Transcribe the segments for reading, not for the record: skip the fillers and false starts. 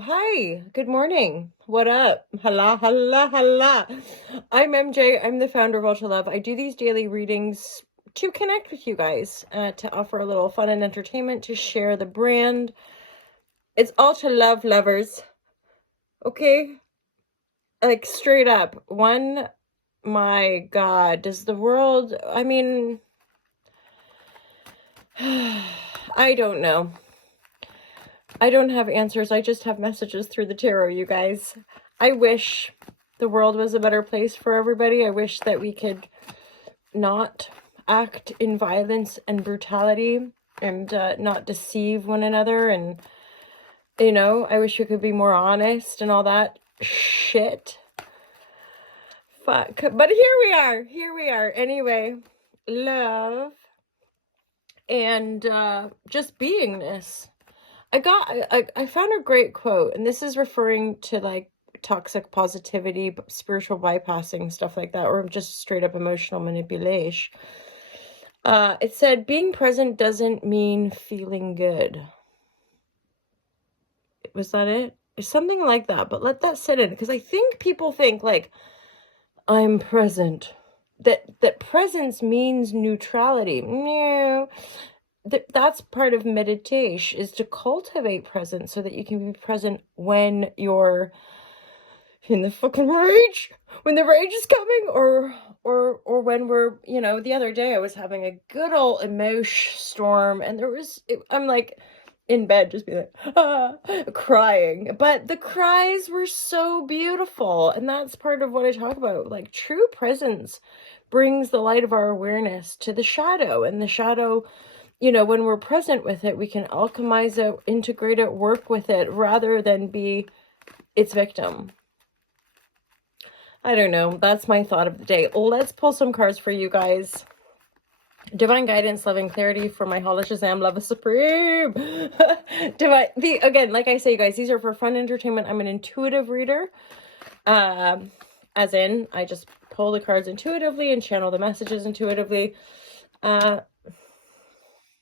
Hi, good morning. What up? Hala, hala, hala. I'm MJ. I'm the founder of Ultra Love. I do these daily readings to connect with you guys, to offer a little fun and entertainment, to share the brand. It's Ultra Love lovers. Okay? Like, straight up. My God, does the world, I mean, I don't know. I don't have answers. I just have messages through the tarot, you guys. I wish the world was a better place for everybody. I wish that we could not act in violence and brutality and not deceive one another. And, I wish we could be more honest and all that shit. Fuck. But here we are. Here we are. Anyway, love and just beingness. I found a great quote, and this is referring to like toxic positivity, spiritual bypassing, stuff like that, or just straight up emotional manipulation. It said, being present doesn't mean feeling good. Was that it? It's something like that, but let that sit in, because I think people think like, I'm present. That presence means neutrality. No. That's part of meditation, is to cultivate presence so that you can be present when you're in the fucking rage, when the rage is coming, or when we're, the other day I was having a good old emotion storm, and I'm like in bed just being like crying, but the cries were so beautiful. And that's part of what I talk about. Like, true presence brings the light of our awareness to the shadow, and the shadow, when we're present with it, we can alchemize it, integrate it, work with it, rather than be its victim. I don't know. That's my thought of the day. Let's pull some cards for you guys. Divine guidance, love, and clarity for my Holy Shazam, love is supreme. Again, like I say, you guys, these are for fun entertainment. I'm an intuitive reader. As in, I just pull the cards intuitively and channel the messages intuitively.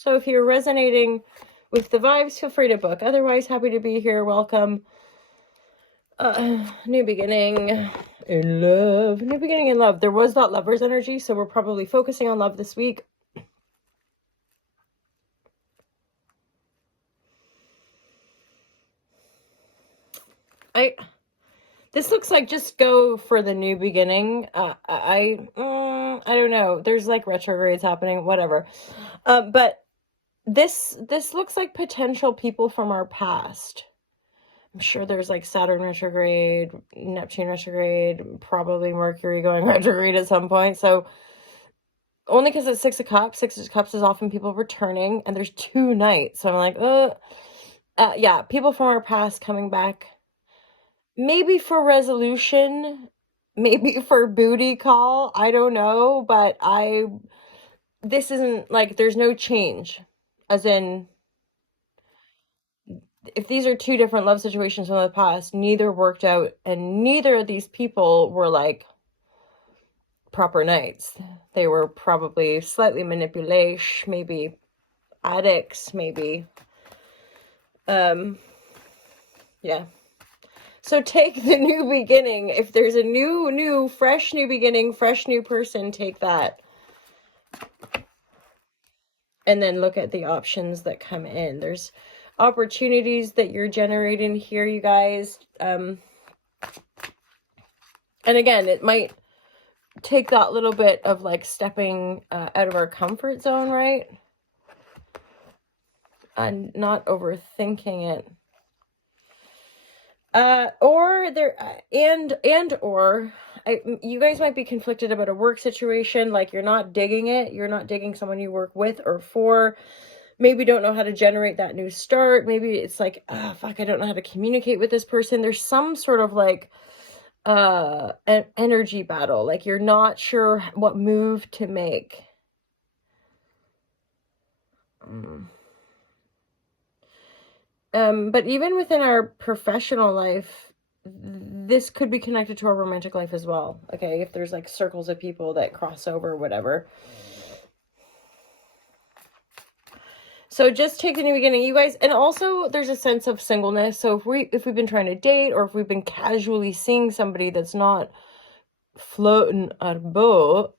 So if you're resonating with the vibes, feel free to book. Otherwise, happy to be here. Welcome. New beginning in love. New beginning in love. There was that Lover's energy, so we're probably focusing on love this week. This looks like just go for the new beginning. I don't know. There's like retrogrades happening, whatever. But this looks like potential people from our past. I'm sure there's like Saturn retrograde, Neptune retrograde, probably Mercury going retrograde at some point. So only because it's 6 of Cups. 6 of Cups is often people returning, and there's 2 nights. So I'm like, yeah, people from our past coming back. Maybe for resolution, maybe for booty call. I don't know, but this isn't like, there's no change. As in, if these are 2 different love situations from the past, neither worked out, and neither of these people were like proper knights. They were probably slightly manipulation, maybe addicts, maybe. Yeah. So take the new beginning. If there's a fresh new beginning, fresh new person, take that. And then look at the options that come in. There's opportunities that you're generating here, you guys. And again, it might take that little bit of like stepping out of our comfort zone, right? And not overthinking it. You guys might be conflicted about a work situation, like you're not digging it, you're not digging someone you work with or for, maybe don't know how to generate that new start, maybe it's like, fuck, I don't know how to communicate with this person. There's some sort of like an energy battle, like you're not sure what move to make. But even within our professional life, this could be connected to our romantic life as well. Okay, if there's like circles of people that cross over, whatever. So just take a new beginning, you guys. And also there's a sense of singleness. So if we've been trying to date, or if we've been casually seeing somebody that's not floating our boat,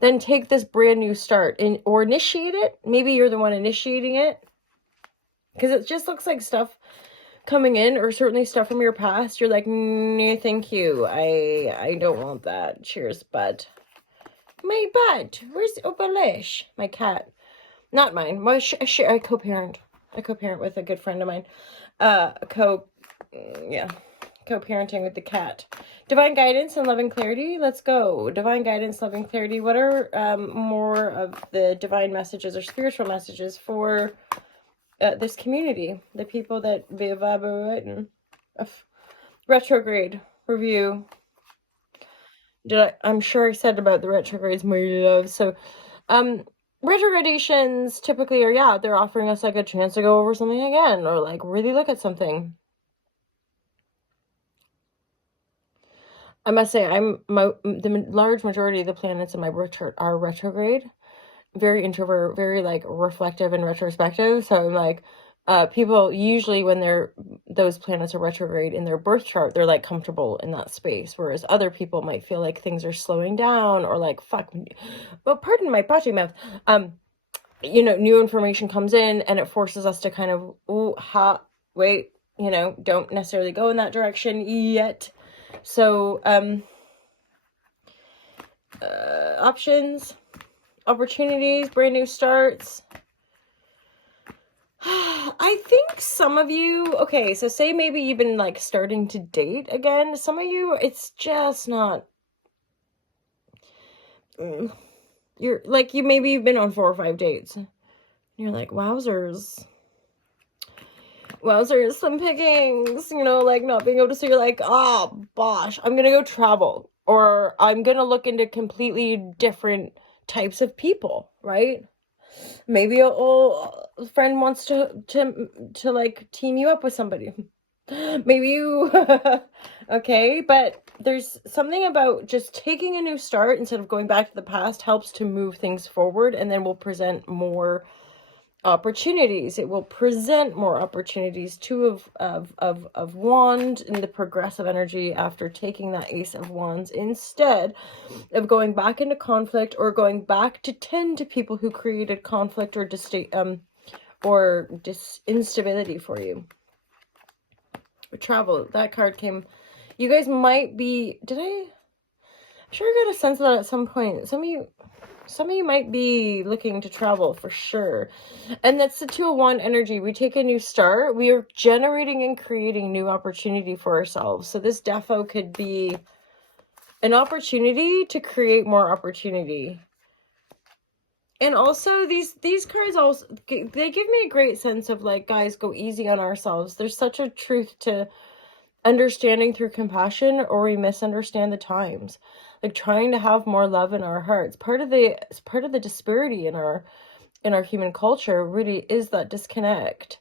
then take this brand new start or initiate it. Maybe you're the one initiating it, because it just looks like stuff coming in, or certainly stuff from your past. You're like, no, thank you. I don't want that. Cheers, bud. My bud. Where's Obelish? My cat. Not mine. I co-parent. I co-parent with a good friend of mine. Co-parenting with the cat. Divine guidance and loving clarity. Let's go. Divine guidance, loving clarity. What are more of the divine messages or spiritual messages for this community? The people that retrograde review. I'm sure I said about the retrogrades, my love. So, retrogradations typically are, they're offering us like a chance to go over something again, or like really look at something. I must say, the large majority of the planets in my birth chart are retrograde. Very introvert, very like reflective and retrospective. So I'm like, people usually when those planets are retrograde in their birth chart, they're like comfortable in that space. Whereas other people might feel like things are slowing down, or like, well, pardon my potty mouth. New information comes in and it forces us to kind of, wait, don't necessarily go in that direction yet. So, options, opportunities, brand new starts. I think some of you, okay, so say maybe you've been like starting to date again. Some of you, it's just not, you're like, you've been on 4 or 5 dates. You're like, wowzers, slim pickings, like not being able to, so you're like, oh, bosh, I'm going to go travel, or I'm going to look into completely different types of people, right? Maybe a friend wants to like team you up with somebody. Maybe you, okay, but there's something about just taking a new start instead of going back to the past helps to move things forward, and then will present more opportunities. It will present more opportunities. 2 of Wands in the progressive energy after taking that Ace of Wands, instead of going back into conflict or going back to tend to people who created conflict or instability for you. Travel, that card came. You guys might be, I'm sure I got a sense of that at some point. Some of you might be looking to travel for sure. And that's the 2 of Wands energy. We take a new start. We are generating and creating new opportunity for ourselves. So this defo could be an opportunity to create more opportunity. And also these cards also, they give me a great sense of like, guys, go easy on ourselves. There's such a truth to understanding through compassion, or we misunderstand the times. Like trying to have more love in our hearts. Part of the disparity in our human culture really is that disconnect.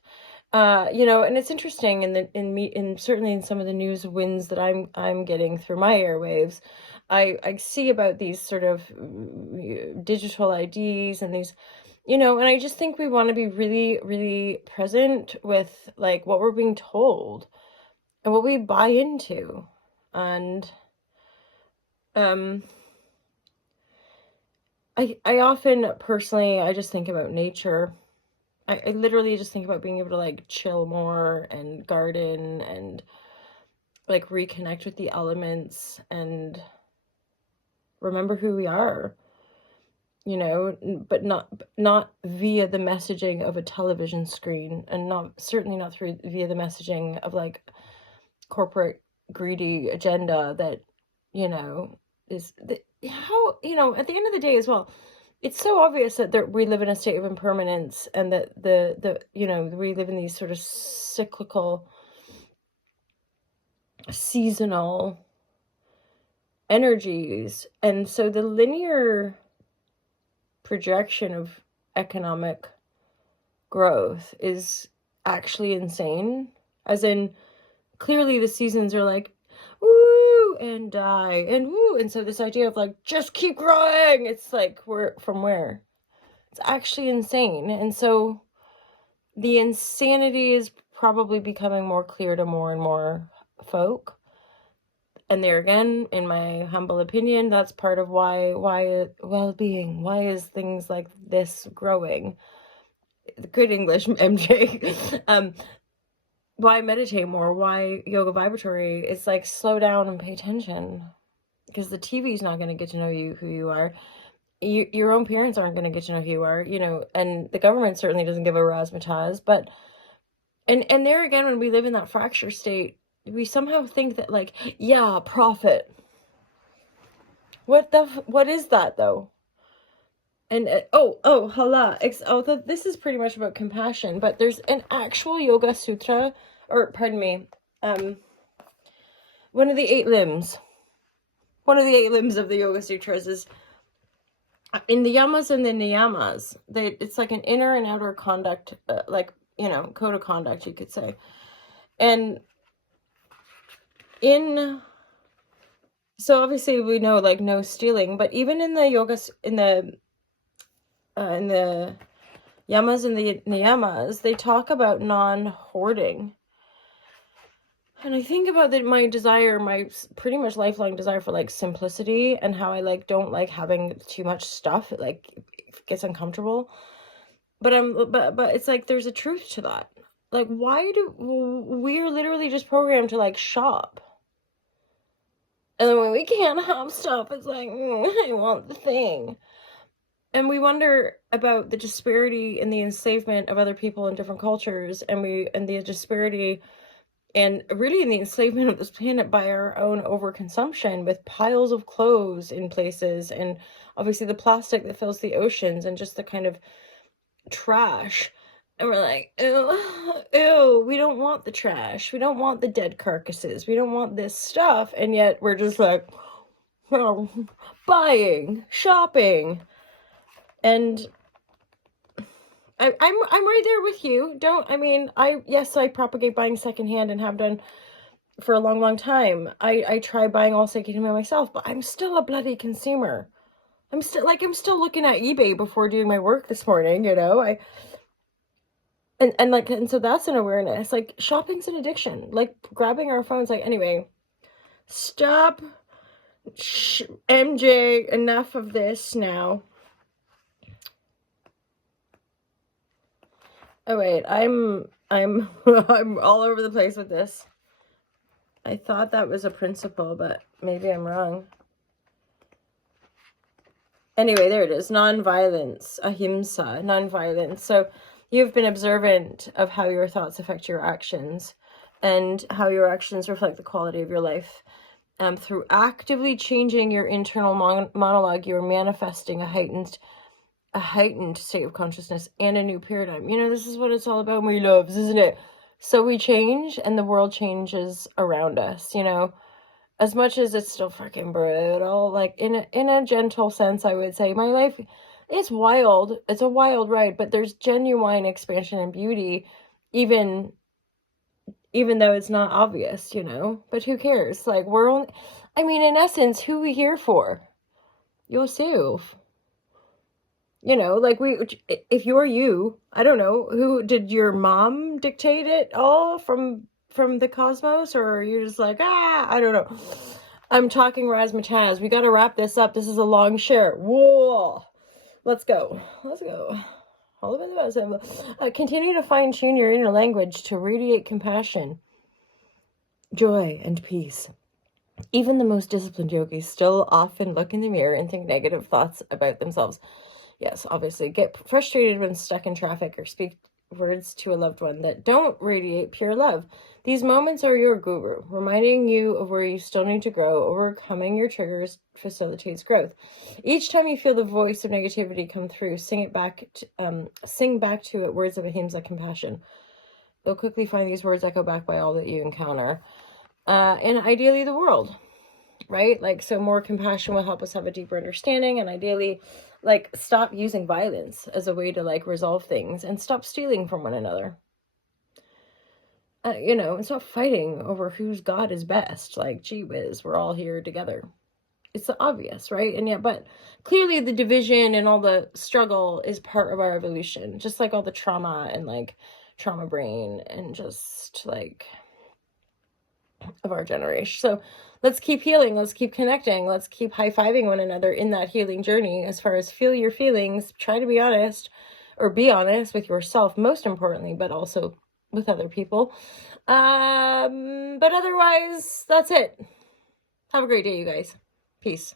And it's interesting in certainly in some of the news winds that I'm getting through my airwaves, I see about these sort of digital IDs and these, and I just think we want to be really, really present with like what we're being told and what we buy into. And I often personally, I just think about nature. I literally just think about being able to like chill more and garden and like reconnect with the elements and remember who we are, but not via the messaging of a television screen, and certainly not via the messaging of like corporate greedy agenda that, is how, at the end of the day as well, it's so obvious that we live in a state of impermanence, and that we live in these sort of cyclical, seasonal energies. And so the linear projection of economic growth is actually insane. As in, clearly the seasons are like, woo, and die, and woo. And so this idea of like, just keep growing, it's like, from where? It's actually insane. And so the insanity is probably becoming more clear to more and more folk. And there again, in my humble opinion, that's part of why well-being, why is things like this growing? Good English, MJ. Why meditate more? Why yoga vibratory? It's like slow down and pay attention, because the TV's not going to get to know you, who you are. Your own parents aren't going to get to know who you are, and the government certainly doesn't give a razzmatazz. But and there again, when we live in that fracture state, we somehow think that, like, yeah, profit. What is that though? And this is pretty much about compassion, but there's an actual yoga sutra, or pardon me, one of the eight limbs of the Yoga Sutras is in the yamas and the niyamas. It's like an inner and outer conduct, code of conduct, you could say. And so obviously we know, like, no stealing, but even in the yogas, in the yamas and the niyamas, they talk about non-hoarding. And I think about my pretty much lifelong desire for, like, simplicity, and how I, like, don't like having too much stuff. It, like, it gets uncomfortable. But it's like there's a truth to that. Like, why we're literally just programmed to, like, shop. And then when we can't have stuff, it's like, I want the thing. And we wonder about the disparity in the enslavement of other people in different cultures, and the disparity and really in the enslavement of this planet by our own overconsumption, with piles of clothes in places, and obviously the plastic that fills the oceans, and just the kind of trash. And we're like, ew, we don't want the trash. We don't want the dead carcasses. We don't want this stuff. And yet we're just like, buying, shopping. And I'm right there with you. I propagate buying secondhand and have done for a long, long time. I try buying all secondhand myself, but I'm still a bloody consumer. I'm still looking at eBay before doing my work this morning, and so that's an awareness. Like, shopping's an addiction. Like, grabbing our phones. Like, anyway, stop, MJ. Enough of this now. Oh wait, I'm I'm all over the place with this. I thought that was a principle, but maybe I'm wrong. Anyway, there it is. Non-violence, ahimsa, non-violence. So you've been observant of how your thoughts affect your actions, and how your actions reflect the quality of your life. Through actively changing your internal monologue, you're manifesting a heightened state of consciousness and a new paradigm. This is what it's all about, my loves, isn't it? So we change, and the world changes around us, as much as it's still freaking brutal. Like, in a gentle sense, I would say my life is wild. It's a wild ride, but there's genuine expansion and beauty, even though it's not obvious, but who cares? Like, in essence, who are we here for? Yourself. If you're you, I don't know, who did your mom dictate it all from the cosmos, or are you just like, I don't know. I'm talking razzmatazz. We got to wrap this up. This is a long share. Whoa. Let's go. All about the best. Continue to fine-tune your inner language to radiate compassion, joy, and peace. Even the most disciplined yogis still often look in the mirror and think negative thoughts about themselves. Yes, obviously. Get frustrated when stuck in traffic, or speak words to a loved one that don't radiate pure love. These moments are your guru, reminding you of where you still need to grow. Overcoming your triggers facilitates growth. Each time you feel the voice of negativity come through, sing back to it words of ahimsa, compassion. You'll quickly find these words echo back by all that you encounter. And ideally the world, right? Like, so more compassion will help us have a deeper understanding, and ideally, like, stop using violence as a way to, like, resolve things, and stop stealing from one another. And stop fighting over whose God is best. Like, gee whiz, we're all here together. It's obvious, right? And yet, but clearly the division and all the struggle is part of our evolution, just like all the trauma and like trauma brain and just like of our generation. So let's keep healing. Let's keep connecting. Let's keep high-fiving one another in that healing journey. As far as feel your feelings, try to be honest, or be honest with yourself, most importantly, but also with other people. But otherwise, that's it. Have a great day, you guys. Peace.